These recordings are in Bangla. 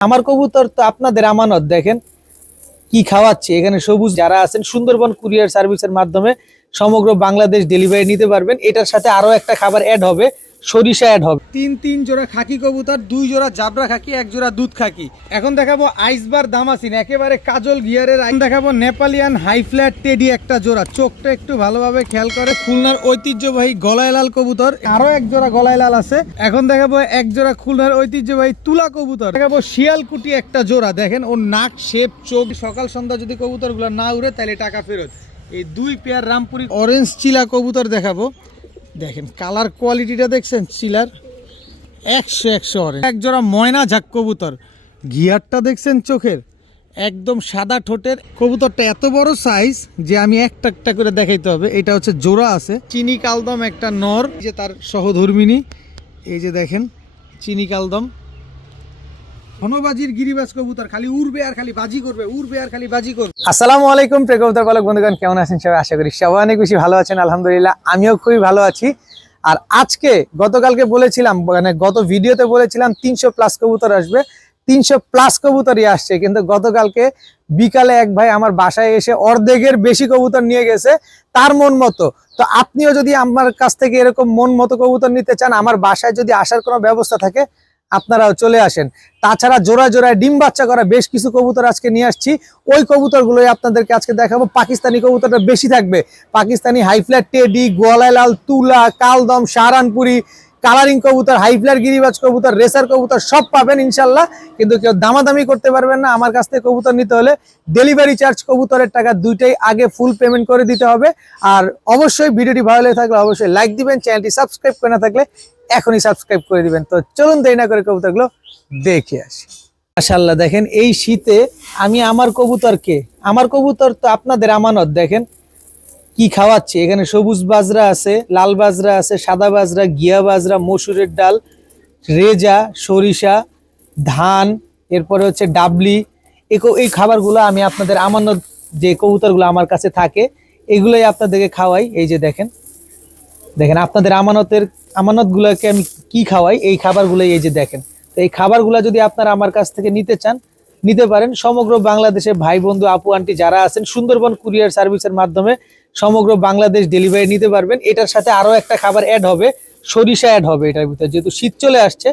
আমার কবুতর তো আপনাদের আমানত। দেখেন কি খাওয়াচ্ছে এখানে। সবুজ যারা আছেন সুন্দরবন কুরিয়ার সার্ভিসের মাধ্যমে সমগ্র বাংলাদেশ ডেলিভারি নিতে পারবেন। এটার সাথে আরো একটা খাবার অ্যাড হবে, সরিষা অ্যাড হবে। তিন জোড়া খাকি কবুতর, 2 জোড়া জাবরা খাকি, 1 জোড়া দুধ খাকি। এখন দেখাবো আইসবার দামাসিন, একেবারে কাজল গিয়ারের। এখন দেখাবো নেপালিয়ান হাই ফ্ল্যাট টেডি একটা জোড়া। চোখটা একটু ভালোভাবে খেয়াল করে। খুলনার ঐতিহ্যবাহী গলায় লাল কবুতর, আরো 1 জোড়া গলায় লাল আছে। এখন দেখাবো 1 জোড়া খুলনার ঐতিহ্যবাহী তুলা কবুতর। দেখাবো শিয়ালকুটি একটা জোড়া। দেখেন ওর নাক শেপ, চোখ। সকাল সন্ধ্যা যদি কবুতর গুলো না উড়ে তাহলে টাকা ফেরত। এই 2 পেয়ার রামপুরি অরেঞ্জ চিলা কবুতর দেখাবো। দেখেন কালার কোয়ালিটিটা দেখছেন, চিলার 100 অরেঞ্জ। 1 জোড়া ময়না ঝাক কবুতর, গিয়ারটা দেখছেন চোখের, একদম সাদা ঠোঁটের। কবুতরটা এত বড় সাইজ যে আমি একটা করে দেখাইতে হবে। এটা হচ্ছে জোড়া আছে। চিনি কালদম একটা নর, যে তার সহধর্মিনী। এই যে দেখেন চিনি কালদম। ঘনবাজির গিরিবাজ কবুতর, খালি উড়বে আর খালি বাজি করবে, উড়বে আর খালি বাজি করবে। আসসালামু আলাইকুম প্রিয় কবুতর পালক বন্ধুগণ, কেমন আছেন সবাই? আশা করি সবাই অনেক বেশি ভালো আছেন। আলহামদুলিল্লাহ আমিও খুবই ভালো আছি। আর আজকে গতকালকে বলেছিলাম, মানে গত ভিডিওতে বলেছিলাম 300 প্লাস কবুতর আসবে। 300 প্লাস কবুতরই আসছে, কিন্তু গতকালকে বিকালে এক ভাই আমার বাসায় এসে অর্ধেকের বেশি কবুতর নিয়ে গেছে তার মন মতো। তো আপনিও যদি আমার কাছ থেকে এরকম মন মতো কবুতর নিতে চান, আমার বাসায় যদি আসার কোনো ব্যবস্থা থাকে আপনারাও চলে আসেন। তাছাড়া জোড়ায় জোড়ায় ডিম বাচ্চা করা বেশ কিছু কবুতর আজকে নিয়ে আসছি। ওই কবুতরগুলোই আপনাদেরকে আজকে দেখাবো। পাকিস্তানি কবুতরটা বেশি থাকবে। পাকিস্তানি হাইফ্ল্যাট টেডি, গোয়ালায় লাল, তুলা, কালদম, সাহারানপুরি, কালারিং কবুতর, হাইফ্ল্যাট গিরিবাজ কবুতর, রেসার কবুতর সব পাবেন ইনশাল্লাহ। কিন্তু কেউ দামাদামি করতে পারবেন না। আমার কাছ থেকে কবুতর নিতে হলে ডেলিভারি চার্জ, কবুতরের টাকা দুইটাই আগে ফুল পেমেন্ট করে দিতে হবে। আর অবশ্যই ভিডিওটি ভালো লেগে থাকলে অবশ্যই লাইক দিবেন। চ্যানেলটি সাবস্ক্রাইব করে না থাকলে এখনই সাবস্ক্রাইব করে দিবেন। তো চলুন দেরি না করে কবুতরগুলো দেখে আসি। মাশাআল্লাহ দেখেন এই শীতে আমি আমার কবুতর তো আপনাদের আমানত। দেখেন কি খাওয়াচ্ছে এখানে। সবুজ বাজরা আছে, লাল বাজরা আছে, সাদা বাজরা, গিয়া বাজরা, মসুরের ডাল, রেজা, সরিষা, ধান, এরপরে হচ্ছে ডাবলি। এই খাবারগুলো আমি আপনাদের আমানত, যে কবুতরগুলো আমার কাছে থাকে এগুলোই আপনাদেরকে খাওয়াই। এই যে দেখেন আপনাদের আমানতগুলোকে আমি কি খাওয়াই, এই খাবারগুলোই এই যে দেখেন। তো এই খাবারগুলো যদি আপনারা আমার কাছ থেকে নিতে চান নিতে পারেন। সমগ্র বাংলাদেশে ভাই বন্ধু আপু আন্টি যারা আছেন সুন্দরবন কুরিয়ার সার্ভিসের মাধ্যমে সমগ্র বাংলাদেশ ডেলিভারি নিতে পারবেন। এটার সাথে আরো একটা খাবার অ্যাড হবে, সরিষা অ্যাড হবে এটার ভিতরে। যেহেতু শীত চলে আসছে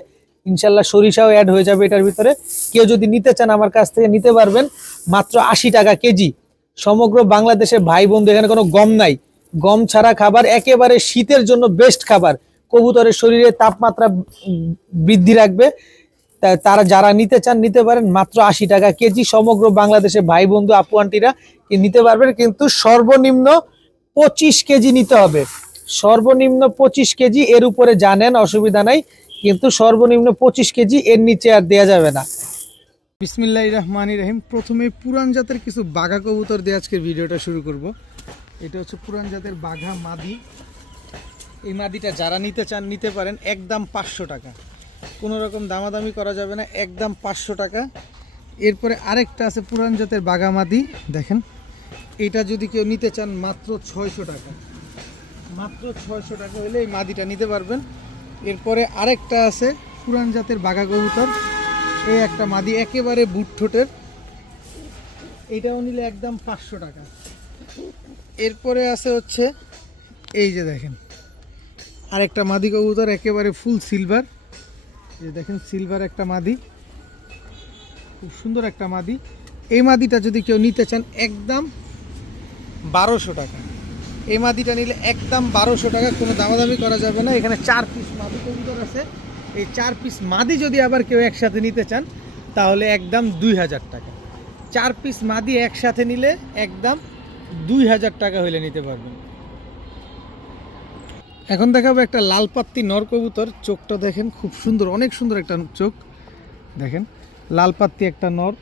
ইনশাল্লাহ সরিষাও অ্যাড হয়ে যাবে এটার ভিতরে। কেউ যদি নিতে চান আমার কাছ থেকে নিতে পারবেন মাত্র 80 টাকা কেজি। সমগ্র বাংলাদেশে ভাই বন্ধু, এখানে কোনো গম নাই। গম ছাড়া খাবার, একেবারে শীতের জন্য বেস্ট খাবার। কবুতরের শরীরে তাপমাত্রা বৃদ্ধি রাখবে। তারা যারা নিতে চান নিতে পারেন মাত্র 80 টাকা কেজি। সমগ্র বাংলাদেশে ভাই বন্ধু আপু আন্টিরা নিতে পারবেন, কিন্তু সর্বনিম্ন 25 কেজি নিতে হবে। সর্বনিম্ন 25 কেজি, এর উপরে জানেন অসুবিধা নাই, কিন্তু সর্বনিম্ন 25 কেজি, এর নিচে আর দেওয়া যাবে না। বিসমিল্লাহির রহমানির রহিম। প্রথমে পুরান জাতের কিছু বাঘা কবুতর দিয়ে আজকের ভিডিওটা শুরু করব। এটা হচ্ছে পুরান জাতের বাঘা মাদি। এই মাদিটা যারা নিতে চান নিতে পারেন, একদম 500 টাকা। কোনো রকম দামাদামি করা যাবে না, একদম 500 টাকা। এরপরে আরেকটা আছে পুরান জাতের বাঘা মাদি, দেখেন এটা যদি কেউ নিতে চান মাত্র 600 টাকা। মাত্র 600 টাকা হলে এই মাদিটা নিতে পারবেন। এরপরে আরেকটা আছে পুরান জাতের বাঘা কবুতর, এই একটা মাদি একেবারে বুট ঠোঁটের, এটাও নিলে একদম 500 টাকা। এরপরে আছে হচ্ছে এই যে দেখেন আরেকটা মাদি কবুতর, একেবারে ফুল সিলভার। এই দেখেন সিলভার একটা মাদি, খুব সুন্দর একটা মাদি। এই মাদিটা যদি কেউ নিতে চান একদম 1200 টাকা। এই মাদিটা নিলে একদম 1200 টাকা, কোনো দামাদামি করা যাবে না। এখানে 4 পিস মাদি কবুতর আছে। এই 4 পিস মাদি যদি আবার কেউ একসাথে নিতে চান তাহলে একদম 2000 টাকা। 4 পিস মাদি একসাথে নিলে একদম 2000 টাকা হইলে নিতে পারবেন। এখন দেখাবো একটা লাল পাত্তি নর কবুতর। চোখটা দেখেন খুব সুন্দর, অনেক সুন্দর একটা চোখ। দেখেন লাল পাত্তি একটা নর,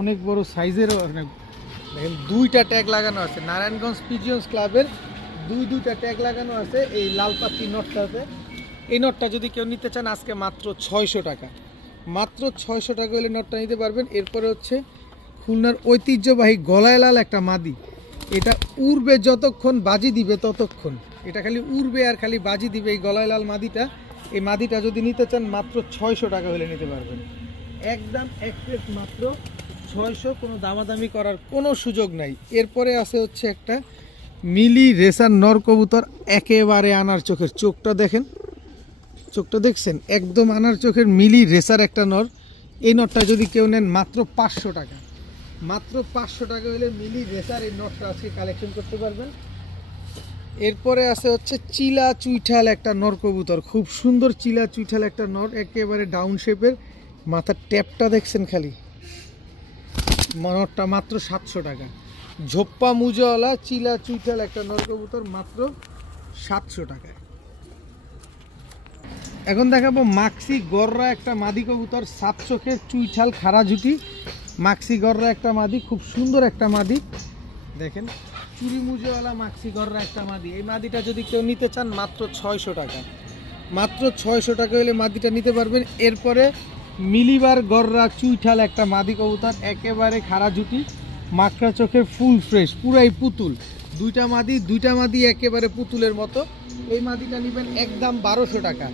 অনেক বড় সাইজেরও। দেখেন 2টা ট্যাগ লাগানো আছে, নারায়ণগঞ্জ পিজিয়ন্স ক্লাবের দুইটা ট্যাগ লাগানো আছে এই লাল পাত্তি নটটাতে। এই নটটা যদি কেউ নিতে চান আজকে মাত্র 600 টাকা। মাত্র 600 টাকা হলে নটটা নিতে পারবেন। এরপরে হচ্ছে খুলনার ঐতিহ্যবাহী গলায় লাল একটা মাদি। এটা উড়বে যতক্ষণ, বাজি দিবে ততক্ষণ। এটা খালি উড়বে আর খালি বাজি দিবে এই গলায় লাল মাদিটা। এই মাদিটা যদি নিতে চান মাত্র 600 টাকা হলে নিতে পারবেন। একদম এক প্লেট মাত্র 600, কোনো দামাদামি করার কোনো সুযোগ নাই। এরপরে আছে হচ্ছে একটা মিলি রেসার নর কবুতর, একেবারে আনার চোখের, চোখটা দেখেন, চোখটা দেখছেন, একদম আনার চোখের মিলি রেসার একটা নর। এই নটটা যদি কেউ নেন মাত্র 500 টাকা, মাত্র 500 টাকা হলে মিলি রেসার এই নটটা আজকে কালেকশন করতে পারবেন। এরপরে আছে হচ্ছে চিলা চুইঠাল একটা নর কবুতর, খুব সুন্দর চিলা চুইঠাল একটা নর, একেবারে ডাউন শেপের, মাথার ট্যাপটা দেখছেন খালি, নটটা মাত্র 700 টাকা। ঝোপ্পা মুজওয়ালা চিলা চুইঠাল একটা নর কবুতর মাত্র 700 টাকায়। এখন দেখাবো মাক্সি গররা একটা মাদি কবুতর, সাত চোখের চুইঠাল খাড়া ঝুটি, মাক্সি গররা একটা মাদি, খুব সুন্দর একটা মাদি, দেখেন চুরি মুজওয়ালা মাক্সি গররা একটা মাদি। এই মাদিটা যদি কেউ নিতে চান মাত্র 600 টাকা, মাত্র 600 টাকা হলে মাদিটা নিতে পারবেন। এরপরে মিলিবার গররা চুইঠাল একটা মাদি কবুতর, একেবারে খাড়া ঝুটি, মাকড়া চোখের, ফুল ফ্রেশ, পুরাই পুতুল, দুইটা মাদি একেবারে পুতুলের মতো। এই মাদিটা নেবেন একদম 1200 টাকা,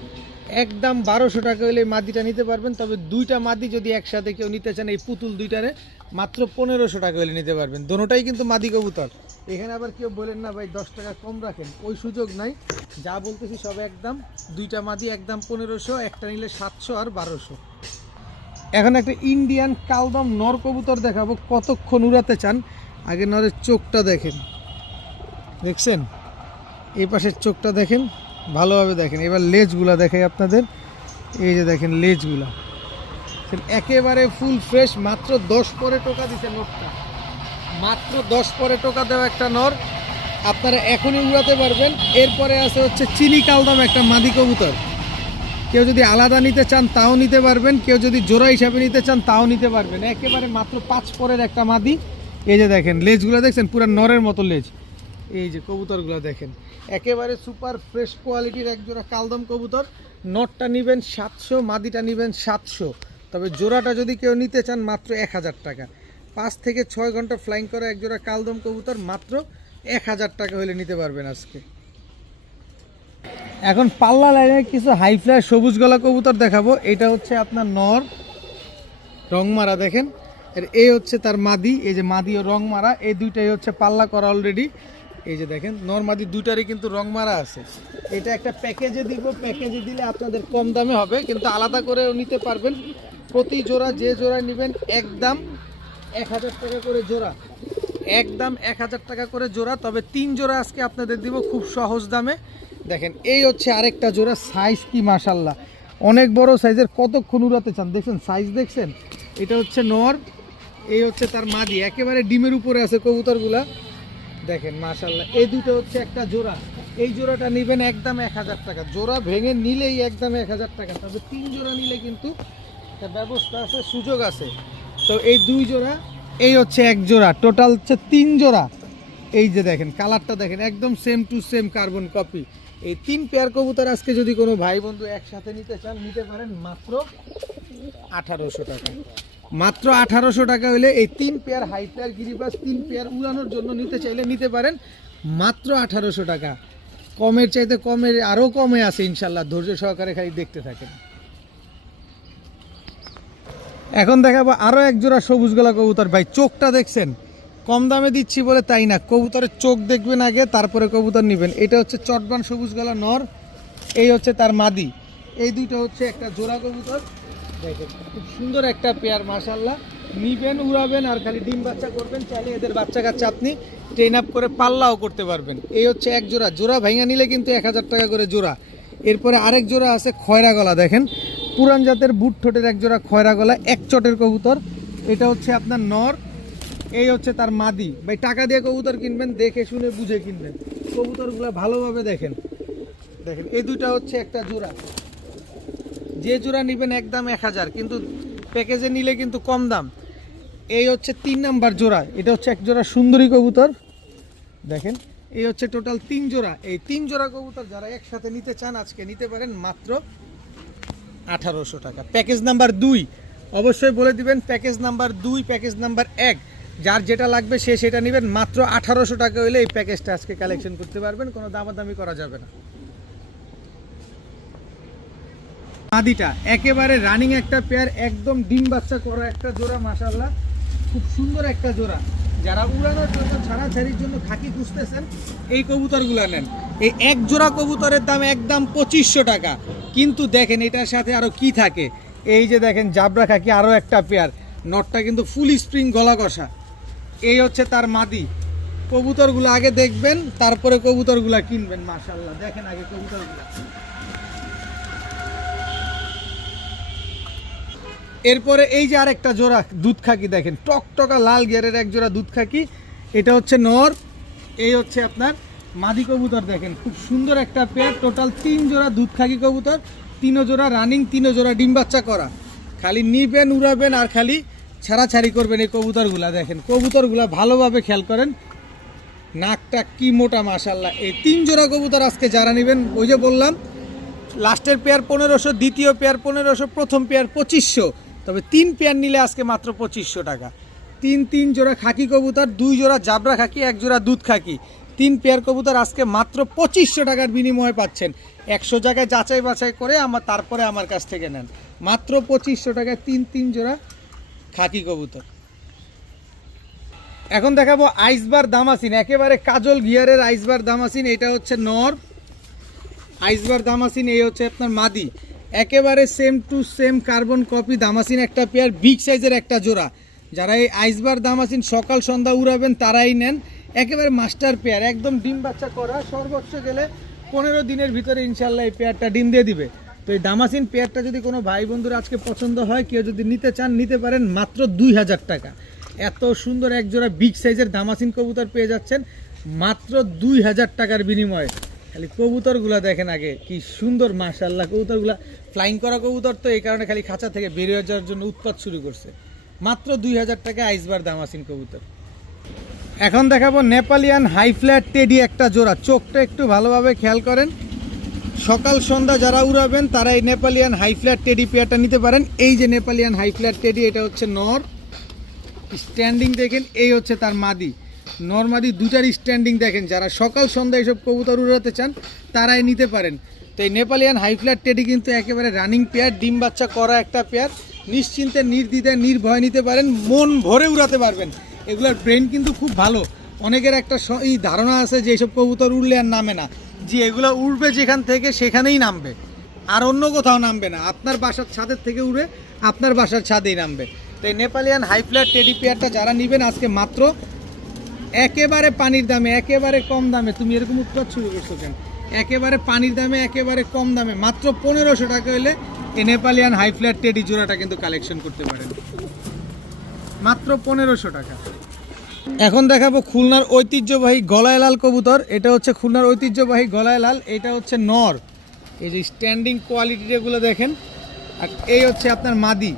একদম 1200 টাকা হলে এই মাদিটা নিতে পারবেন। তবে দুইটা মাদি যদি একসাথে কেউ নিতে চান এই পুতুল দুইটারে মাত্র 1500 টাকা হলে নিতে পারবেন। দোনোটাই কিন্তু মাদি কবুতর। এখানে আবার কেউ বলেন না ভাই 10 টাকা কম রাখেন, ওই সুযোগ নাই, যা বলতেছি সব একদম। দুইটা মাদি একদম 1500, একটা নিলে 700 আর 1200। এখন একটা ইন্ডিয়ান কালদম নর কবুতর দেখাবো, কতক্ষণ উড়াতে চান। আগে নরের চোখটা দেখেন, দেখছেন, এই পাশের চোখটা দেখেন, ভালোভাবে দেখেন। এবার লেজগুলা দেখাই আপনাদের, এই যে দেখেন লেজগুলা একেবারে ফুল ফ্রেশ, মাত্র 10 পরে টোকা দিছে নরটা, মাত্র 10 পরে টোকা দেওয়া একটা নর, আপনারা এখনই উড়াতে পারবেন। এরপরে আছে হচ্ছে চিনি কালদম একটা মাদি কবুতর, কেউ যদি আলাদা নিতে চান তাও নিতে পারবেন, কেউ যদি জোড়া হিসাবে নিতে চান তাও নিতে পারবেন। একেবারে মাত্র 5 পরের একটা মাদি, এই যে দেখেন লেজগুলো দেখছেন, পুরো নরের মতো লেজ, এই যে কবুতরগুলো দেখেন, একেবারে সুপার ফ্রেশ কোয়ালিটির একজোড়া কালদম কবুতর। নটটা নেবেন 700, মাদিটা নেবেন 700, তবে জোড়াটা যদি কেউ নিতে চান মাত্র 1000 টাকা। 5 থেকে 6 ঘন্টা ফ্লাইং করা একজোড়া কালদম কবুতর মাত্র 1000 টাকা হলে নিতে পারবেন আজকে। এখন পাল্লা লাইনের কিছু হাই ফ্লাই সবুজ গলা কবুতর দেখাবো। এটা হচ্ছে আপনার নর, রং মারা দেখেন, এই হচ্ছে তার মাদি, এই যে মাদি ও রং মারা, এই দুইটাই হচ্ছে পাল্লা করা অলরেডি। এই যে দেখেন নর মাদি দুইটারই কিন্তু রং মারা আছে। এটা একটা প্যাকেজে দিব, প্যাকেজে দিলে আপনাদের কম দামে হবে, কিন্তু আলাদা করেও নিতে পারবেন। প্রতি জোড়া যে জোড়া নেবেন একদম 1000 টাকা করে জোড়া, একদম 1000 টাকা করে জোড়া। তবে 3 জোড়া আজকে আপনাদের দিব খুব সহজ দামে। দেখেন এই হচ্ছে আরেকটা জোড়া, সাইজ কি মাশাল্লাহ, অনেক বড় সাইজের, কতক্ষণ উড়াতে চান দেখছেন, সাইজ দেখছেন। এটা হচ্ছে নর, এই হচ্ছে তার মাদি, একেবারে ডিমের উপরে আছে কবুতরগুলা, দেখেন মাশাল্লাহ। এই দুটো হচ্ছে একটা জোড়া, এই জোড়াটা নেবেন একদম 1000 টাকা, জোড়া ভেঙে নিলেই একদম 1000 টাকা। তবে 3 জোড়া নিলে কিন্তু একটা ব্যবস্থা আছে, সুযোগ আছে। তো এই 2 জোড়া, এই হচ্ছে এক জোড়া, টোটাল হচ্ছে 3 জোড়া। এই যে দেখেন কালারটা দেখেন, একদম same to same carbon copy. এই 3 পেয়ার কবুতর আজকে যদি কোনো ভাই বন্ধু একসাথে নিতে চান নিতে পারেন মাত্র 1800 টাকা, মাত্র 1800 টাকা হলে এই 3 পেয়ার হাই পেয়ার গিরিবাস, 3 পেয়ার উড়ানোর জন্য নিতে চাইলে নিতে পারেন মাত্র 1800 টাকা। কমের চাইতে কমের আরও কমে আছে ইনশাল্লাহ, ধৈর্য সহকারে খালি দেখতে থাকেন। এখন দেখাবো আরও এক জোড়া সবুজ গলা কবুতর। ভাই চোখটা দেখছেন, কম দামে দিচ্ছি বলে তাই না, কবুতরের চোখ দেখবেন আগে, তারপরে কবুতর নেবেন। এটা হচ্ছে চটবান সবুজ গলা নর, এই হচ্ছে তার মাদি, এই দুইটা হচ্ছে একটা জোড়া কবুতর। দেখেন খুব সুন্দর একটা পেয়ার মাশাল্লাহ, নিবেন উড়াবেন আর খালি ডিম বাচ্চা করবেন, চাইলে এদের বাচ্চা কাচ্চা আপনি ট্রেন আপ করে পাল্লাও করতে পারবেন। এই হচ্ছে এক জোড়া, জোড়া ভাঙা নিলে কিন্তু 1000 টাকা করে জোড়া। এরপরে আরেক জোড়া আছে খয়রা গলা, দেখেন পুরান জাতের বুট ঠোঁটের এক জোড়া খয়রা গলা, এক চটের কবুতর। এটা হচ্ছে আপনার নর, এই হচ্ছে তার মাদি। ভাই টাকা দিয়ে কবুতর কিনবেন, দেখে শুনে বুঝে কিনবেন, কবুতরগুলো ভালোভাবে দেখেন। দেখেন এই দুইটা হচ্ছে একটা জোড়া, যে জোড়া নেবেন একদম 1000, কিন্তু প্যাকেজে নিলে কিন্তু কম দাম। এই হচ্ছে 3 নাম্বার জোড়া, এটা হচ্ছে এক জোড়া সুন্দরী কবুতর, দেখেন এই হচ্ছে টোটাল 3 জোড়া। এই 3 জোড়া কবুতর যারা একসাথে নিতে চান আজকে নিতে পারেন মাত্র 1800 টাকা। প্যাকেজ নাম্বার 2 অবশ্যই বলে দিবেন, প্যাকেজ নাম্বার 2, প্যাকেজ নাম্বার 1, যার যেটা লাগবে সে সেটা নেবেন। মাত্র 1800 টাকা হলে এই প্যাকেজটা আজকে কালেকশন করতে পারবেন, কোনো দামাদামি করা যাবে না। মাদিটা একেবারে রানিং একটা পেয়ার, একদম ডিম বাচ্চা করা একটা জোড়া, মাশাআল্লাহ খুব সুন্দর একটা জোড়া। যারা উড়ানোর জন্য ছাড়াছাড়ির জন্য খাকি খুঁজতেছেন এই কবুতরগুলো নেন। এই এক জোড়া কবুতরের দাম একদম 2500 টাকা। কিন্তু দেখেন এটার সাথে আরও কি থাকে, এই যে দেখেন জাবরা খাকি আরও একটা পেয়ার, নটটা কিন্তু ফুল স্প্রিং গলা কষা। এই হচ্ছে তার মাদি। কবুতরগুলো আগে দেখবেন, তারপরে কবুতরগুলো কিনবেন। মাশাআল্লাহ দেখেন আগে কবুতরগুলো। এরপরে এই যে আরেকটা জোড়া দুধ খাকি, দেখেন টকটকা লাল গেরের এক জোড়া দুধ খাকি, এটা হচ্ছে নর, এই হচ্ছে আপনার মাদি কবুতর। দেখেন খুব সুন্দর একটা পেয়ার, টোটাল 3 জোড়া দুধ খাকি কবুতর, 3 জোড়া রানিং, 3 জোড়া ডিম বাচ্চা করা। খালি নিবেন, উড়াবেন আর খালি ছাড়াছাড়ি করবেন এই কবুতরগুলা। দেখেন কবুতরগুলা ভালোভাবে খেয়াল করেন, নাকটা কি মোটা মাশাআল্লাহ। এই 3 জোড়া কবুতর আজকে যারা নেবেন, ওই যে বললাম লাস্টের পেয়ার 1500, দ্বিতীয় পেয়ার 1500, প্রথম পেয়ার 2500, তবে 3 পেয়ার নিলে আজকে মাত্র 2500 টাকা। 3 জোড়া খাকি কবুতর, 2 জোড়া জাবরা খাকি, 1 জোড়া দুধ খাকি, 3 পেয়ার কবুতর আজকে মাত্র 2500 টাকার বিনিময়ে পাচ্ছেন। 100 জায়গায় যাচাই বাছাই করে তারপরে আমার কাছ থেকে নেন, মাত্র 2500 টাকায় 3 জোড়া খাকি কবুতর। এখন দেখাবো আইসবার দামাসিন, একেবারে কাজল গিয়ারের আইসবার দামাসিন। এটা হচ্ছে নর আইসবার দামাসিন, এই হচ্ছে আপনার মাদি। একেবারে same to same carbon copy দামাসিন একটা পেয়ার, বিগ সাইজের একটা জোড়া। যারা এই আইসবার দামাসিন সকাল সন্ধ্যা উড়াবেন তারাই নেন। একেবারে মাস্টার পেয়ার, একদম ডিম বাচ্চা করা, সর্বোচ্চ গেলে 15 দিনের ভিতরে ইনশাল্লাহ এই পেয়ারটা ডিম দিয়ে দিবে। তো এই দামাসিন পেয়ারটা যদি কোনো ভাই বন্ধুরা আজকে পছন্দ হয়, কেউ যদি নিতে চান নিতে পারেন, মাত্র 2000 টাকা। এত সুন্দর এক জোড়া বিগ সাইজের দামাসিন কবুতর পেয়ে যাচ্ছেন মাত্র 2000 টাকার বিনিময়ে। খালি কবুতরগুলো দেখেন আগে কি সুন্দর মাশাআল্লাহ। কবুতরগুলো ফ্লাইং করা কবুতর, তো এই কারণে খালি খাঁচা থেকে বেরিয়ে যাওয়ার জন্য উৎপাত শুরু করছে। মাত্র 2000 টাকা আইসবার দামাসিন কবুতর। এখন দেখাবো নেপালিয়ান হাই ফ্ল্যাট টেডি একটা জোড়া। চোখটা একটু ভালোভাবে খেয়াল করেন, সকাল সন্ধ্যা যারা উড়াবেন তারা এই নেপালিয়ান হাই ফ্ল্যাট টেডি পেয়ারটা নিতে পারেন। এই যে নেপালিয়ান হাই ফ্ল্যাট টেডি, এটা হচ্ছে নর, স্ট্যান্ডিং দেখেন, এই হচ্ছে তার মাদি। নরমাদি দুটার স্ট্যান্ডিং দেখেন। যারা সকাল সন্ধ্যা এইসব কবুতর উড়াতে চান তারাই নিতে পারেন। তো এই নেপালিয়ান হাই ফ্ল্যাট টেডি কিন্তু একেবারে রানিং পেয়ার, ডিম বাচ্চা করা একটা পেয়ার। নিশ্চিন্তে নির্দ্বিধায় নির্ভয় নিতে পারেন, মন ভরে উড়াতে পারবেন। এগুলোর ব্রেন কিন্তু খুব ভালো। অনেকের একটা এই ধারণা আছে যে এইসব কবুতর উড়লে আর নামে না, যে এগুলো উড়বে যেখান থেকে সেখানেই নামবে, আর অন্য কোথাও নামবে না। আপনার বাসার ছাদের থেকে উড়ে আপনার বাসার ছাদেই নামবে। তো এই নেপালিয়ান হাই ফ্ল্যাট টেডি পেয়ারটা যারা নেবেন আজকে মাত্র একেবারে পানির দামে, একেবারে কম দামে। তুমি এরকম উৎপাদ শুরু করছো কেন? একেবারে পানির দামে, একেবারে কম দামে, মাত্র 1500 টাকা হলে এই নেপালিয়ান হাই ফ্ল্যাট টেডি জোড়াটা কিন্তু কালেকশন করতে পারেন, মাত্র 1500 টাকা। এখন দেখাবো খুলনার ঐতিহ্যবাহী গলায় লাল কবুতর। এটা হচ্ছে খুলনার ঐতিহ্যবাহী গলায় লাল, এটা হচ্ছে নর। এই যে স্ট্যান্ডিং কোয়ালিটিগুলো দেখেন, আর এই হচ্ছে আপনার মাদি।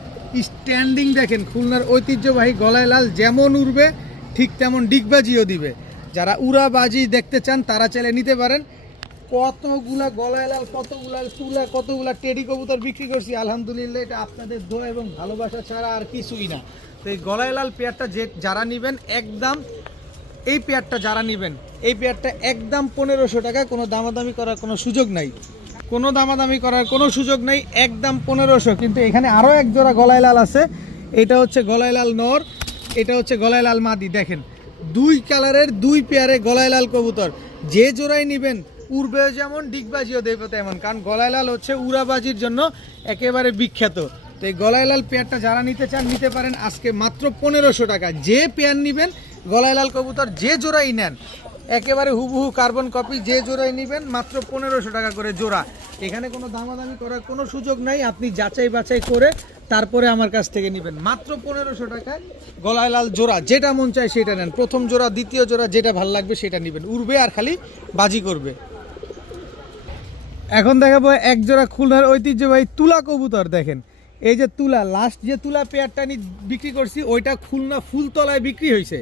স্ট্যান্ডিং দেখেন, খুলনার ঐতিহ্যবাহী গলায় লাল যেমন উড়বে ঠিক তেমন ডিগবাজিও দিবে। যারা উড়াবাজি দেখতে চান তারা চাইলে নিতে পারেন। কতগুলা গলায় লাল, কতগুলা তুলা, কতগুলা টেডি কবুতর বিক্রি করছি, আলহামদুলিল্লাহ এটা আপনাদের দোয়া এবং ভালোবাসা ছাড়া আর কিছুই না। তো এই গলায় লাল পেয়ারটা যারা নেবেন একদম, এই পেয়ারটা যারা নেবেন এই পেয়ারটা একদম 1500 টাকা। কোনো দামাদামি করার কোনো সুযোগ নাই, কোনো দামাদামি করার কোনো সুযোগ নেই, একদম 1500। কিন্তু এখানে আরও এক জোড়া গলায় লাল আছে, এটা হচ্ছে গলায় লাল নর, এটা হচ্ছে গলায় লাল মাদি। দেখেন 2 কালারের 2 পেয়ারে গলায় লাল কবুতর, যে জোড়াই নেবেন উড়বে যেমন ডিগবাজিও দেবে তেমন, কারণ গলায় লাল হচ্ছে উড়াবাজির জন্য একেবারে বিখ্যাত। তো এই গলায় লাল পেয়ারটা যারা নিতে চান নিতে পারেন আজকে মাত্র 1500 টাকা। যে পেয়ার নেবেন গলায় লাল কবুতর, যে জোড়াই নেন একেবারে হুবহু কার্বন কপি, যে জোড়াই নেবেন মাত্র 1500 টাকা করে জোড়া। এখানে কোনো দামাদামি করার কোনো সুযোগ নাই, আপনি যাচাই বাছাই করে তারপরে আমার কাছ থেকে নেবেন। মাত্র 1500 টাকায় গলায় লাল জোড়া, যেটা মন চায় সেটা নেন। প্রথম জোড়া, দ্বিতীয় জোড়া, যেটা ভালো লাগবে সেটা নেবেন। উড়বে আর খালি বাজি করবে। এখন দেখাবো এক জোড়া খুলনার ঐতিহ্যবাহী তুলা কবুতর। দেখেন এই যে তুলা, লাস্ট যে তুলা পেয়ারটা বিক্রি করছি ওইটা খুলনা ফুলতলায় বিক্রি হয়েছে।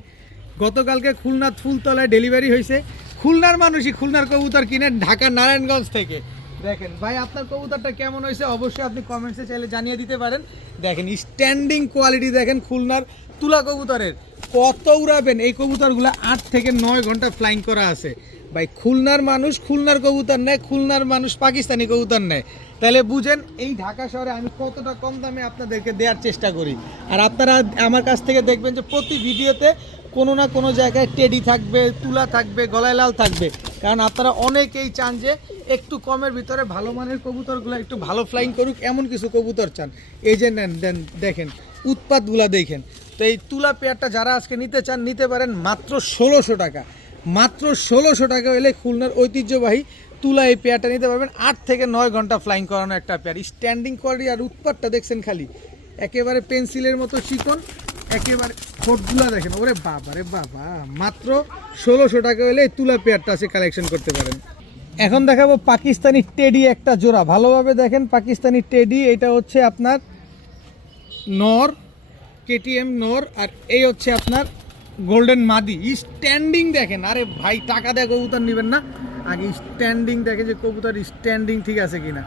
গতকালকে খুলনা ফুলতলায় ডেলিভারি হয়েছে। খুলনার মানুষই খুলনার কবুতর কিনে ঢাকা নারায়ণগঞ্জ থেকে। দেখেন ভাই আপনার কবুতরটা কেমন হয়েছে অবশ্যই আপনি কমেন্টসে চাইলে জানিয়ে দিতে পারেন। দেখেন স্ট্যান্ডিং কোয়ালিটি দেখেন খুলনার তুলা কবুতরের, কত উড়াবেন এই কবুতরগুলো 8 থেকে 9 ঘন্টা ফ্লাইং করা আছে ভাই। খুলনার মানুষ খুলনার কবুতর নেয়, খুলনার মানুষ পাকিস্তানি কবুতর নেয়, তাহলে বুঝেন এই ঢাকা শহরে আমি কতটা কম দামে আপনাদেরকে দেওয়ার চেষ্টা করি। আর আপনারা আমার কাছ থেকে দেখবেন যে প্রতি ভিডিওতে কোনো না কোনো জায়গায় টেডি থাকবে, তুলা থাকবে, গলায় লাল থাকবে, কারণ আপনারা অনেকেই চান যে একটু কমের ভিতরে ভালো মানের কবুতরগুলো একটু ভালো ফ্লাইং করুক, এমন কিছু কবুতর চান। এই যে নেন দেন, দেখেন উৎপাতগুলা দেখেন। তো এই তুলা পেয়ারটা যারা আজকে নিতে চান নিতে পারেন মাত্র 1600 টাকা। মাত্র 1600 টাকা হলে খুলনার ঐতিহ্যবাহী তুলা এই পেয়ারটা নিতে পারবেন। 8 থেকে 9 ঘন্টা ফ্লাইং করানো একটা পেয়ার, স্ট্যান্ডিং কোয়ালিটি। আর উৎপাতটা দেখছেন খালি একেবারে পেন্সিলের মতো চিকন, একেবারে ঠোঁটগুলা দেখেন, ওরে বাবা রে বাবা। মাত্র 1600 টাকা হলে এই তুলা পেয়ারটা আছে কালেকশন করতে পারেন। এখন দেখাবো পাকিস্তানি টেডি একটা জোড়া, ভালোভাবে দেখেন পাকিস্তানি টেডি। এটা হচ্ছে আপনার নর, কেটিএম নর, আর এই হচ্ছে আপনার গোল্ডেন মাদি। স্ট্যান্ডিং দেখেন, আরে ভাই টাকা দিয়ে কবুতর নেবেন না, আগে স্ট্যান্ডিং দেখেন যে কবুতর স্ট্যান্ডিং ঠিক আছে কিনা।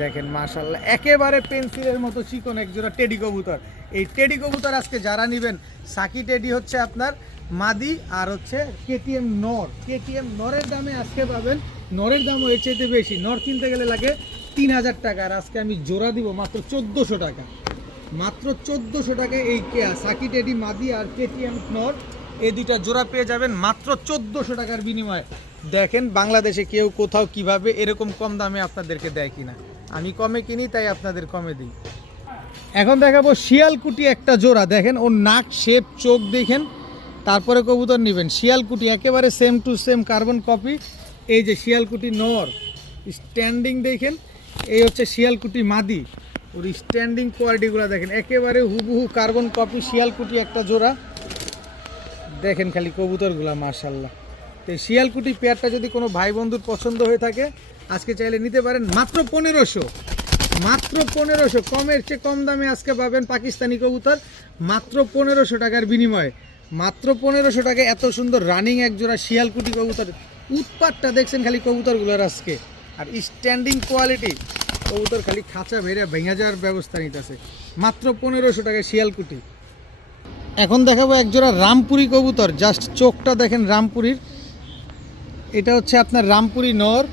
দেখেন মাশাআল্লাহ একেবারে পেন্সিলের মতো চিকন একজোড়া টেডি কবুতর। এই টেডি কবুতর আজকে যারা নেবেন, সাকি টেডি হচ্ছে আপনার মাদি, আর হচ্ছে কেটিএম নর। কেটিএম নরের দামে আজকে পাবেন, নরের দামও এর চাইতে বেশি। নর কিনতে গেলে লাগে 3000 টাকা, আর আজকে আমি জোড়া দিব মাত্র 1400 টাকা। মাত্র 1400 টাকায় এই সাকি টেডি মাদি আর কেটিএম নর এই দুইটা জোড়া পেয়ে যাবেন মাত্র 1400 টাকার বিনিময়ে। দেখেন বাংলাদেশে কেউ কোথাও কিভাবে এরকম কম দামে আপনাদেরকে দেয় কিনা। আমি কমে কিনি তাই আপনাদের কমে দিই। এখন দেখাবো শিয়ালকুটি একটা জোড়া, দেখেন ওর নাক শেপ চোখ দেখেন, তারপরে কবুতর নেবেন। শিয়ালকুটি একেবারে same to same carbon copy. এই যে শিয়ালকুটি নর, স্ট্যান্ডিং দেখেন। এই হচ্ছে শিয়ালকুটি মাদি, ওর স্ট্যান্ডিং কোয়ালিটিগুলো দেখেন একেবারে হুবহু কার্বন কপি। শিয়ালকুটি একটা জোড়া দেখেন খালি কবুতরগুলা মাশাআল্লাহ। তো শিয়ালকুটি পেয়ারটা যদি কোনো ভাই বন্ধুর পছন্দ হয়ে থাকে আজকে চাইলে নিতে পারেন মাত্র 1500। মাত্র 1500, কমের চেয়ে কম দামে আজকে পাবেন পাকিস্তানি কবুতর মাত্র 1500 টাকার বিনিময়ে। মাত্র 1500 টাকায় এত সুন্দর রানিং এক জোড়া শিয়ালকুটি কবুতর। উৎপাতটা দেখছেন খালি কবুতরগুলোর আজকে, আর স্ট্যান্ডিং কোয়ালিটি। কবুতর খালি খাঁচা ভেঙে যাওয়ার ব্যবস্থা নিতেছে। মাত্র 1500 টাকায় শিয়ালকুটি। এখন দেখাবো একজোড়া রামপুরি কবুতর, জাস্ট চোখটা দেখেন রামপুরির। এটা হচ্ছে আপনার রামপুরি নর,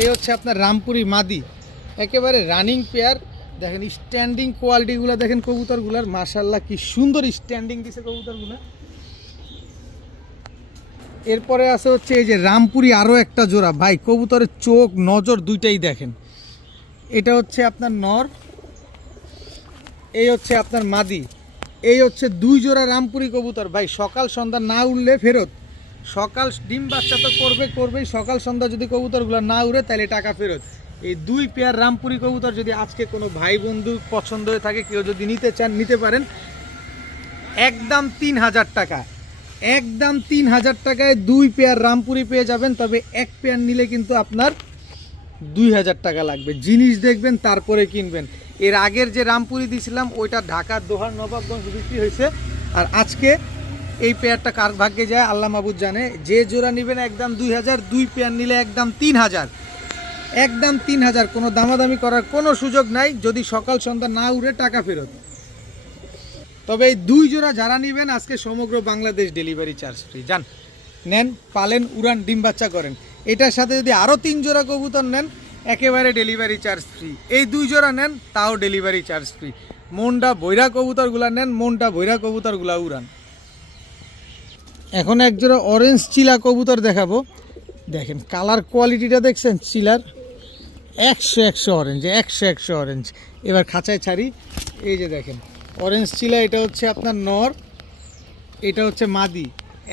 এই হচ্ছে আপনার রামপুরি মাদি, একেবারে রানিং পেয়ার। দেখেন স্ট্যান্ডিং কোয়ালিটিগুলো দেখেন কবুতরগুলার মাশাআল্লাহ কি সুন্দর স্ট্যান্ডিং দিছে কবুতরগুলো। এরপরে আছে হচ্ছে এই যে রামপুরি আরও একটা জোড়া, ভাই কবুতরের চোখ নজর দুইটাই দেখেন। এটা হচ্ছে আপনার নর, এই হচ্ছে আপনার মাদি। এই হচ্ছে দুই জোড়া রামপুরি কবুতর। ভাই সকাল সন্ধ্যা না উড়লে ফেরত। সকাল ডিম বাচ্চা তো করবেই, সকাল সন্ধ্যা যদি কবুতরগুলো না উড়ে তাহলে টাকা ফেরত। এই দুই পেয়ার রামপুরি কবুতর যদি আজকে কোনো ভাই বন্ধু পছন্দ হয়ে থাকে, কেউ যদি নিতে চান নিতে পারেন। একদম 3000 টাকা, একদম 3000 টাকায় দুই পেয়ার রামপুরি পেয়ে যাবেন। তবে এক পেয়ার নিলে কিন্তু আপনার 2000 টাকা লাগবে। জিনিস দেখবেন তারপরে কিনবেন। এর আগের যে রামপুরি দিয়েছিলাম ওইটা ঢাকার দোহার নবাবগঞ্জ বিক্রি হয়েছে, আর আজকে এই পেয়ারটা কার ভাগ্যে যায় আল্লাহ মাহবুদ জানে। যে জোড়া নেবেন একদম 2000, দুই পেয়ার নিলে একদম 3000, একদম 3000। কোনো দামাদামি করার কোনো সুযোগ নাই, যদি সকাল সন্ধ্যা না উড়ে টাকা ফেরত। তবে এই দুই জোড়া যারা নেবেন আজকে সমগ্র বাংলাদেশ ডেলিভারি চার্জ ফ্রি। যান নেন, পালেন, উড়ান, ডিম বাচ্চা করেন। এটার সাথে যদি আরও 3 জোড়া কবুতর নেন একেবারে ডেলিভারি চার্জ ফ্রি। এই দুই জোড়া নেন তাও ডেলিভারি চার্জ ফ্রি। মনটা ভৈরা কবুতরগুলা নেন, মনটা ভৈরা কবুতরগুলা উড়ান। এখন এক জোড়া অরেঞ্জ চিলা কবুতর দেখাবো। দেখেন কালার কোয়ালিটিটা দেখছেন চিলার, 100 অরেঞ্জ, 100 অরেঞ্জ। এবার খাঁচায় ছাড়ি, এই যে দেখেন অরেঞ্জ চিলা। এটা হচ্ছে আপনার নর, এটা হচ্ছে মাদি।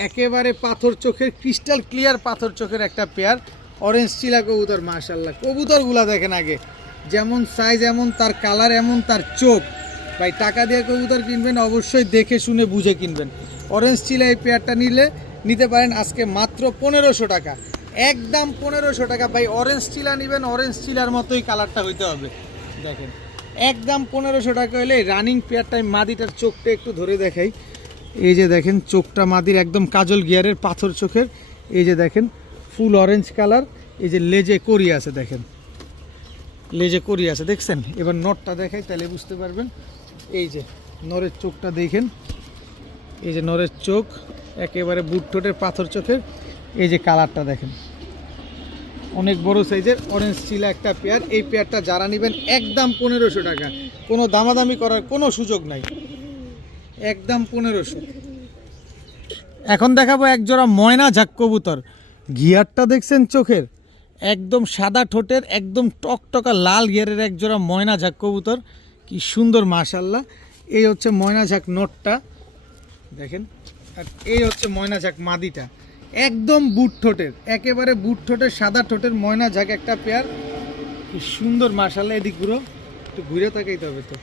একেবারে পাথর চোখের, ক্রিস্টাল ক্লিয়ার পাথর চোখের একটা পেয়ার অরেঞ্জ চিলা কবুতর মাশাআল্লাহ। কবুতরগুলা দেখেন আগে, যেমন সাইজ এমন তার কালার, এমন তার চোখ। ভাই টাকা দিয়ে কবুতর কিনবেন অবশ্যই দেখে শুনে বুঝে কিনবেন। অরেঞ্জ চিলা এই পেয়ারটা নিতে পারেন আজকে মাত্র 1500 টাকা, একদম 1500 টাকা। ভাই অরেঞ্জ চিলা নেবেন, অরেঞ্জ চিলার মতোই কালারটা হইতে হবে। দেখেন একদম 1500 টাকা হলে রানিং পেয়ারটাই। মাদিটার চোখটা একটু ধরে দেখাই, এই যে দেখেন চোখটা মাদির একদম কাজল গিয়ারের পাথর চোখের। এই যে দেখেন ফুল অরেঞ্জ কালার। এই যে লেজে করি আছে, দেখেন লেজে করি আছে, দেখছেন। এবার নটটা দেখাই তাহলে বুঝতে পারবেন। এই যে নরের চোখটা দেখেন, এই যে নরের চোখ একেবারে বুট ঠোঁটের পাথর চোখের। এই যে কালারটা দেখেন, অনেক বড় সাইজের অরেঞ্জ চিলা একটা পেয়ার। এই পেয়ারটা যারা নেবেন একদম 1500 টাকা, কোনো দামাদামি করার কোনো সুযোগ নাই, একদম 1500। এখন দেখাবো এক জোড়া ময়না ঝাক কবুতর। ঘিয়ারটা দেখছেন চোখের, একদম সাদা ঠোঁটের, একদম টকটকা লাল ঘিয়ারের এক জোড়া ময়না ঝাক কবুতর। কি সুন্দর মাশাআল্লাহ। এই হচ্ছে ময়না ঝাক নটটা দেখেন, আর এই হচ্ছে ময়না ঝাক মাদিটা, একদম বুট ঠোঁটের, একেবারে বুট ঠোঁটের সাদা ঠোঁটের ময়না ঝাক একটা পেয়ার। কি সুন্দর মাশাআল্লাহ। এদিক ঘুরো, একটু ঘুরে তাকাইতে হবে তো।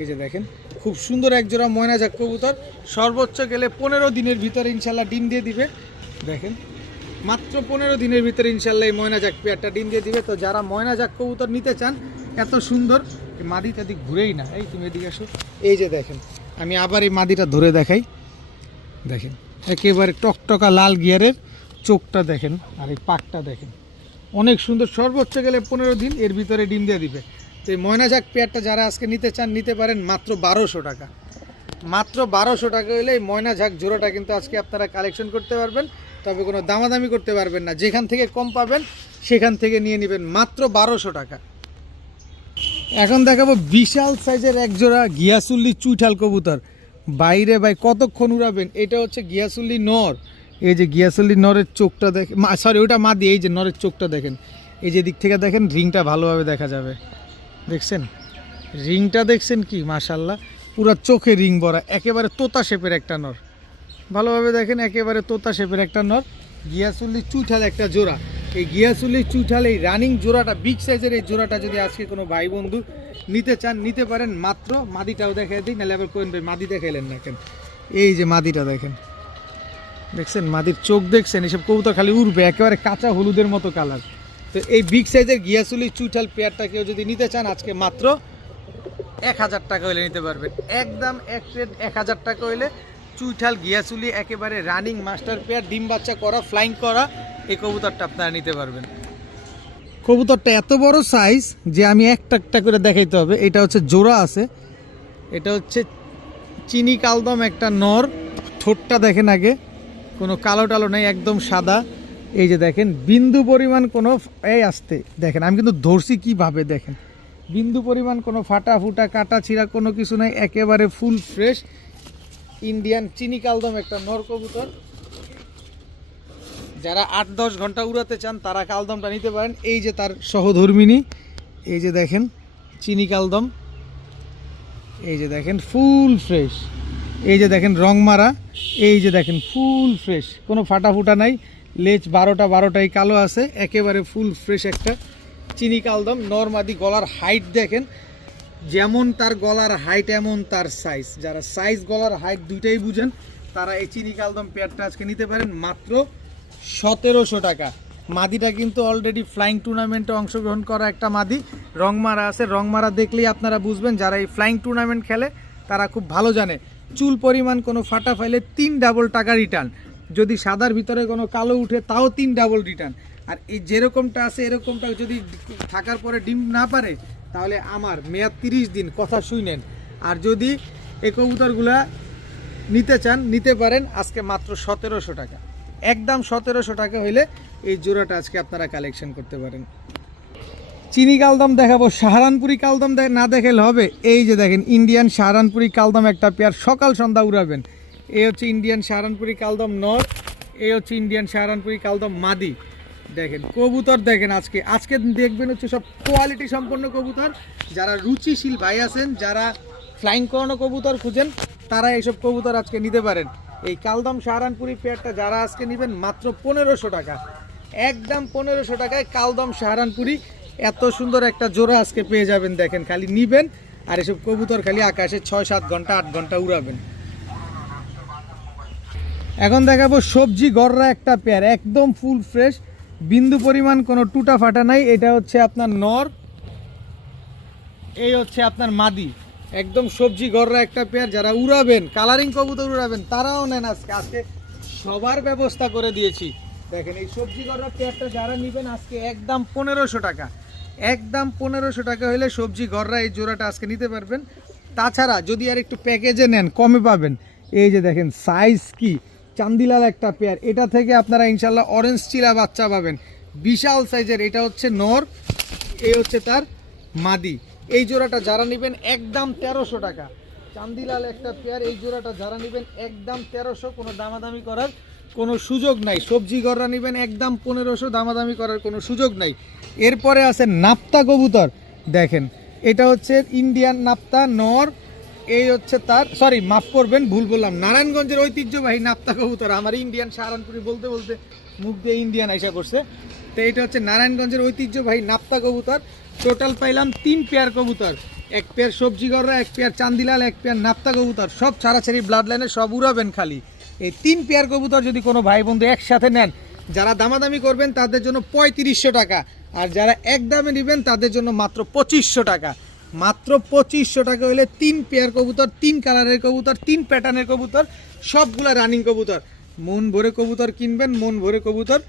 এই যে দেখেন খুব সুন্দর এক জোড়া ময়না ঝাক কবুতর। সর্বোচ্চ গেলে 15 দিনের ভিতরে ইনশাল্লাহ ডিম দিয়ে দিবে। দেখেন মাত্র 15 দিনের ভিতরে ইনশাল্লাহ এই ময়না ঝাক পেয়ারটা ডিম দিয়ে দিবে। তো যারা ময়না ঝাক কবুতর নিতে চান এত সুন্দর, মাদিটা দিক ঘুরেই না, এই তুমি এদিকে আসো। এই যে দেখেন, আমি আবার এই মাদিটা ধরে দেখাই। দেখেন একেবারে টকটকা লাল গিয়ারের চোখটা দেখেন, আর এই পাকটা দেখেন, অনেক সুন্দর। সর্বোচ্চ গেলে 15 দিন এর ভিতরে ডিম দিয়ে দিবে। তো এই ময়না ঝাক পেয়ারটা যারা আজকে নিতে চান নিতে পারেন মাত্র 1200 টাকা। মাত্র 1200 টাকা হলে এই ময়না ঝাক জোড়াটা কিন্তু আজকে আপনারা কালেকশন করতে পারবেন। তবে কোনো দামাদামি করতে পারবেন না, যেখান থেকে কম পাবেন সেখান থেকে নিয়ে নেবেন মাত্র 1200 টাকা। এখন দেখাবো বিশাল সাইজের এক জোড়া গিয়াসুল্লি চুইঠাল কবুতর। বাইরে ভাই কতক্ষণ উড়াবেন। এটা হচ্ছে গিয়াসুল্লি নর। এই যে গিয়াসুল্লি নরের চোখটা দেখেন, সরি ওটা মাদি। এই যে নরের চোখটা দেখেন, এই যে দিক থেকে দেখেন রিংটা ভালোভাবে দেখা যাবে। দেখছেন রিংটা, দেখছেন কি মাশাআল্লাহ, পুরো চোখে রিং ভরা, একেবারে তোতা শেপের একটা নর। ভালোভাবে দেখেন, একেবারে তোতা শেপের একটা নর। গিয়াসুল্লি চুইঠাল একটা জোড়া। এই গিয়াসুল্লি চুইঠাল এই রানিং জোড়াটা, বিগ সাইজের এই জোড়াটা যদি আজকে কোনো ভাই বন্ধু নিতে চান নিতে পারেন মাত্র। মাদিটাও দেখাই দিই, নাহলে আবার কোন ভাই মাদি দেখাইলেন না কেন। এই যে মাদিটা দেখেন, দেখছেন মাদির চোখ দেখছেন, এসব কবুতর খালি উড়বে, একেবারে কাঁচা হলুদের মতো কালার। তো এই বিগ সাইজের গিয়াসুল্লি চুইঠাল পেয়ারটা কেউ যদি নিতে চান আজকে মাত্র 1000 টাকা হইলে নিতে পারবেন। একদম এক রেট 1000 টাকা হইলে চুইঠাল গিয়াসুলি একেবারে রানিং মাস্টার পেয়ার, ডিম বাচ্চা করা, ফ্লাইং করা এই কবুতরটা আপনারা নিতে পারবেন। কবুতরটা এত বড় সাইজ যে আমি একটা একটা করে দেখাইতে হবে। এটা হচ্ছে জোড়া আছে, এটা হচ্ছে চিনি কালদম একটা নর। ঠোঁটটা দেখেন আগে, কোনো কালো টালো নেই, একদম সাদা। এই যে দেখেন বিন্দু পরিমাণ কোনো, এই আসতে দেখেন আমি কিন্তু ধরছি কীভাবে, দেখেন বিন্দু পরিমাণ কোনো ফাটা ফুটা কাটা ছিঁড়া কোনো কিছু নাই, একেবারে ফুল ফ্রেশ ইন্ডিয়ান চিনি কালদম একটা নর কবুতর। যারা 8-10 ঘন্টা উড়াতে চান তারা কালদমটা নিতে পারেন। এই যে তার সহধর্মিনী, এই যে দেখেন চিনি কালদম, এই যে দেখেন ফুল ফ্রেশ, এই যে দেখেন রং মারা, এই যে দেখেন ফুল ফ্রেশ, কোনো ফাটা ফুটা নাই, লেজ 12টাই কালো আছে, একেবারে ফুল ফ্রেশ একটা চিনি কালদম নরমাদি। গলার হাইট দেখেন, যেমন তার গলার হাইট এমন তার সাইজ। যারা সাইজ গলার হাইট দুইটাই বুঝেন তারা এই চিনি কালদম পেয়ারটা আজকে নিতে পারেন মাত্র 1700 টাকা। মাদিটা কিন্তু অলরেডি ফ্লাইং টুর্নামেন্টে অংশগ্রহণ করা একটা মাদি, রংমারা আছে। রংমারা দেখলেই আপনারা বুঝবেন, যারা এই ফ্লাইং টুর্নামেন্ট খেলে তারা খুব ভালো জানে। চুল পরিমাণ কোনো ফাটা ফাইলে 3 ডাবল টাকা রিটার্ন, যদি সাদার ভিতরে কোনো কালো উঠে তাও 3 ডাবল রিটার্ন। আর এই যেরকমটা আছে এরকমটা যদি থাকার পরে ডিম না পারে তাহলে আমার মেয়াদ 30 দিন, কথা শুনেন। আর যদি এই কবুতরগুলা নিতে চান নিতে পারেন আজকে মাত্র 1700 টাকা। একদম 1700 টাকা হইলে এই জোড়াটা আজকে আপনারা কালেকশন করতে পারেন। চিনি কালদম দেখাবো, সাহারানপুরি কালদম না দেখালে হবে। এই যে দেখেন ইন্ডিয়ান সাহারানপুরি কালদম একটা পেয়ার, সকাল সন্ধ্যা উড়াবেন। এই হচ্ছে ইন্ডিয়ান সাহারানপুরি কালদম নর, এই হচ্ছে ইন্ডিয়ান সাহারানপুরি কালদম মাদি। দেখেন কবুতর দেখেন, আজকে দেখবেন হচ্ছে সব কোয়ালিটি সম্পন্ন কবুতর। যারা রুচিশীল ভাই আছেন, যারা ফ্লাইং করানো কবুতর খুঁজেন তারা এইসব কবুতর আজকে নিতে পারেন। এই কালদম সাহারানপুরি পেয়ারটা যারা আজকে নেবেন মাত্র 1500 টাকা, একদম 1500 টাকায় কালদম সাহারানপুরি এত সুন্দর একটা জোড়া আজকে পেয়ে যাবেন। দেখেন খালি নিবেন আর এসব কবুতর খালি আকাশে 6-7 ঘন্টা 8 ঘন্টা উড়াবেন। এখন দেখাবো সবজি গররা একটা পেয়ার, একদম ফুল ফ্রেশ, বিন্দু পরিমাণ কোনো টুটা ফাটা নাই। এটা হচ্ছে আপনার নর, এই হচ্ছে আপনার মাদি, একদম সবজি গররা একটা পেয়ার। যারা উড়াবেন কালারিং কবুতর উড়াবেন তারাও নেন, আজকে সবার ব্যবস্থা করে দিয়েছি। দেখেন এই সবজি গররা পেয়ারটা যারা নেবেন আজকে একদম 1500 টাকা, একদম 1500 টাকা হলে সবজি গররা এই জোড়াটা আজকে নিতে পারবেন। তাছাড়া যদি আর একটু প্যাকেজে নেন কমে পাবেন। এই যে দেখেন সাইজ কি চান্দিলাল একটা পেয়ার, এটা থেকে আপনারা ইনশাল্লাহ অরেঞ্জ চিলা বাচ্চা পাবেন বিশাল সাইজের। এটা হচ্ছে নর, এই হচ্ছে তার মাদি। এই জোড়াটা যারা নেবেন একদম 1300 টাকা। চান্দিলাল একটা পেয়ার, এই জোড়াটা যারা নেবেন একদম 1300, কোনো দামাদামি করার কোনো সুযোগ নাই। সবজি গররা নেবেন একদম 1500, দামাদামি করার কোনো সুযোগ নাই। এরপরে আছে নাপ্তা কবুতর, দেখেন এটা হচ্ছে ইন্ডিয়ান নাপ্তা নর, এই হচ্ছে তার, সরি মাফ করবেন ভুল বললাম, নারায়ণগঞ্জের ঐতিহ্যবাহী নাপ্তা কবুতর। আমার ইন্ডিয়ান সাহারানপুরি বলতে বলতে মুখ দিয়ে ইন্ডিয়ান আইসা করছে। তো এটা হচ্ছে নারায়ণগঞ্জের ঐতিহ্যবাহী নাপ্তা কবুতর। টোটাল পাইলাম 3 পেয়ার কবুতর, এক পেয়ার সবজি গররা, এক পেয়ার চান্দিলাল, এক পেয়ার নাপ্তা কবুতর। সব ছাড়াছাড়ি ব্লাড লাইনে, সব উড়াবেন খালি। এই 3 পেয়ার কবুতর যদি কোনো ভাই বন্ধু একসাথে নেন, যারা দামাদামি করবেন তাদের জন্য 3500 টাকা, আর যারা এক দামে নেবেন তাদের জন্য মাত্র 2500 টাকা। মাত্র 2500 টাকা হলে 3 পেয়ার কবুতর, 3 কালারের কবুতর, 3 প্যাটার্নের কবুতর, সবগুলা রানিং কবুতর। মন ভরে কবুতর কিনবেন, মন ভরে কবুতর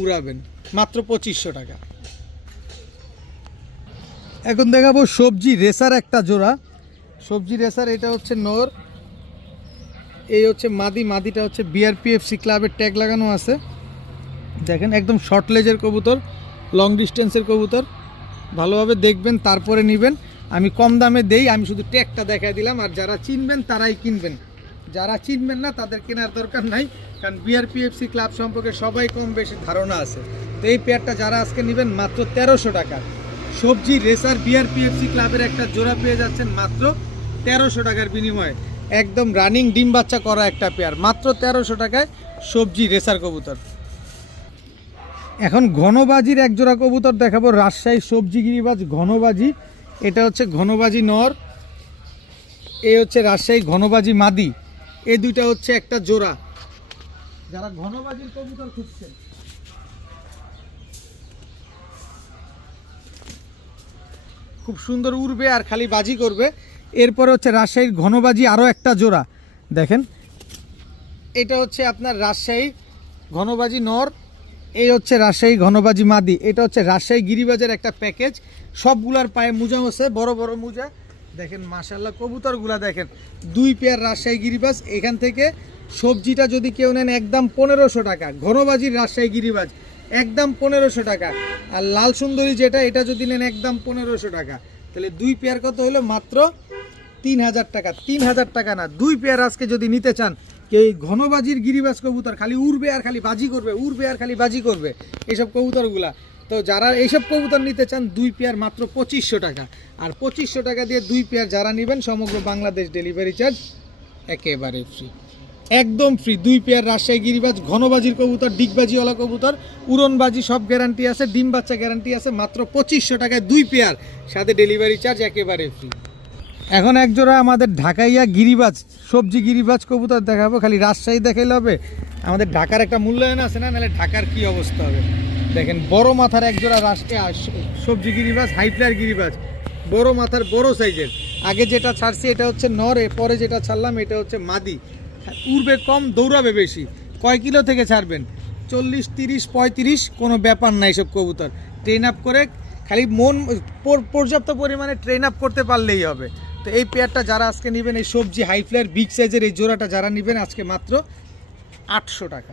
উড়াবেন, মাত্র 2500 টাকা। এখন দেখাবো সবজি রেসার একটা জোড়া। সবজি রেসার, এটা হচ্ছে নর, এই হচ্ছে মাদি। মাদিটা হচ্ছে বিআরপিএফসি ক্লাবের ট্যাগ লাগানো আছে। দেখেন একদম শর্ট লেজের কবুতর, লং ডিস্টেন্সের কবুতর। ভালোভাবে দেখবেন তারপরে নেবেন। আমি কম দামে দেই, আমি শুধু ট্যাগটা দেখাই দিলাম। আর যারা চিনবেন তারাই কিনবেন, যারা চিনবেন না তাদের কেনার দরকার নাই, কারণ বিআরপিএফসি ক্লাব সম্পর্কে সবাই কম বেশি ধারণা আছে। তো এই পেয়ারটা যারা আজকে নেবেন মাত্র 1300 টাকা। সবজি রেসার বিআরপিএফসি ক্লাবের একটা জোড়া পেয়ে যাচ্ছেন মাত্র 1300 টাকার বিনিময়ে। একদম রানিং ডিম বাচ্চা করা একটা পেয়ার, মাত্র 1300 টাকায় সবজি রেসার কবুতর। এখন ঘনবাজির এক জোড়া কবুতর দেখাবো, রাজশাহী সবজি গিরিবাজ ঘনবাজি। এটা হচ্ছে ঘনবাজি নর, এই হচ্ছে রাজশাহী ঘনবাজি মাদি। এই দুইটা হচ্ছে একটা জোড়া। যারা ঘনবাজির কবুতর খুঁজছেন, খুব সুন্দর উড়বে আর খালি বাজি করবে। এরপরে হচ্ছে রাজশাহীর ঘনবাজি আরও একটা জোড়া, দেখেন এটা হচ্ছে আপনার রাজশাহী ঘনবাজি নর, এই হচ্ছে রাজশাহী ঘনবাজি মাদি। এটা হচ্ছে রাজশাহী গিরিবাজের একটা প্যাকেজ। সবগুলার পায়ে মোজা আছে, বড় বড় মোজা। দেখেন মাশাআল্লাহ কবুতরগুলা দেখেন, 2 পেয়ার রাজশাহী গিরিবাজ। এখান থেকে সবজিটা যদি কেউ নেন একদম 1500 টাকা। ঘনবাজির রাজশাহী গিরিবাজ একদম 1500 টাকা। আর লাল সুন্দরী যেটা, এটা যদি নেন একদম 1500 টাকা। তাহলে 2 পেয়ার কত হলো? মাত্র 3000 টাকা। 3000 টাকা না, 2 পেয়ার আজকে যদি নিতে চান, এই ঘনবাজির গিরিবাজ কবুতর খালি উড়বে আর খালি বাজি করবে, উড়বে আর খালি বাজি করবে এইসব কবুতরগুলা। তো যারা এইসব কবুতর নিতে চান, 2 পেয়ার মাত্র 2500 টাকা। আর 2500 টাকা দিয়ে 2 পেয়ার যারা নেবেন, সমগ্র বাংলাদেশ ডেলিভারি চার্জ একেবারে ফ্রি, একদম ফ্রি। 2 পেয়ার রাজশাহী গিরিবাজ ঘনবাজির কবুতর, ডিগবাজিওয়ালা কবুতর, উড়নবাজি সব গ্যারান্টি আছে, ডিম বাচ্চা গ্যারান্টি আছে। মাত্র 2500 টাকায় 2 পেয়ার, সাথে ডেলিভারি চার্জ একেবারে ফ্রি। এখন এক জোড়া আমাদের ঢাকাইয়া গিরিবাজ সবজি গিরিবাজ কবুতর দেখাবো। খালি রাজশাহী দেখাইলে হবে? আমাদের ঢাকার একটা মূল্যায়ন আছে না, নাহলে ঢাকার কি অবস্থা হবে। দেখেন বড় মাথার এক জোড়া সবজি গিরিবাজ, হাইফ্লায়ার গিরিবাজ, বড় মাথার বড় সাইজের। আগে যেটা ছাড়ছি এটা হচ্ছে নর, পরে যেটা ছাড়লাম এটা হচ্ছে মাদি। উড়বে কম, দৌড়াবে বেশি। কয় কিলো থেকে ছাড়বেন? 40, 30, 35, কোনো ব্যাপার নাই। সব কবুতর ট্রেন আপ করে, খালি মন পর্যাপ্ত পরিমাণে ট্রেন আপ করতে পারলেই হবে। তো এই পেয়ারটা যারা আজকে নেবেন, এই সবজি হাইফ্লায়ার বিগ সাইজের এই জোড়াটা যারা নেবেন আজকে মাত্র 800 টাকা।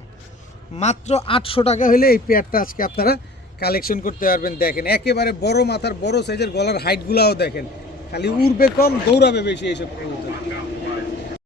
মাত্র 800 টাকা হলে এই পেয়ারটা আজকে আপনারা কালেকশন করতে পারবেন। দেখেন একেবারে বড় মাথার বড় সাইজের, গলার হাইটগুলাও দেখেন, খালি উড়বে কম, দৌড়াবে বেশি এইসব কবুতর।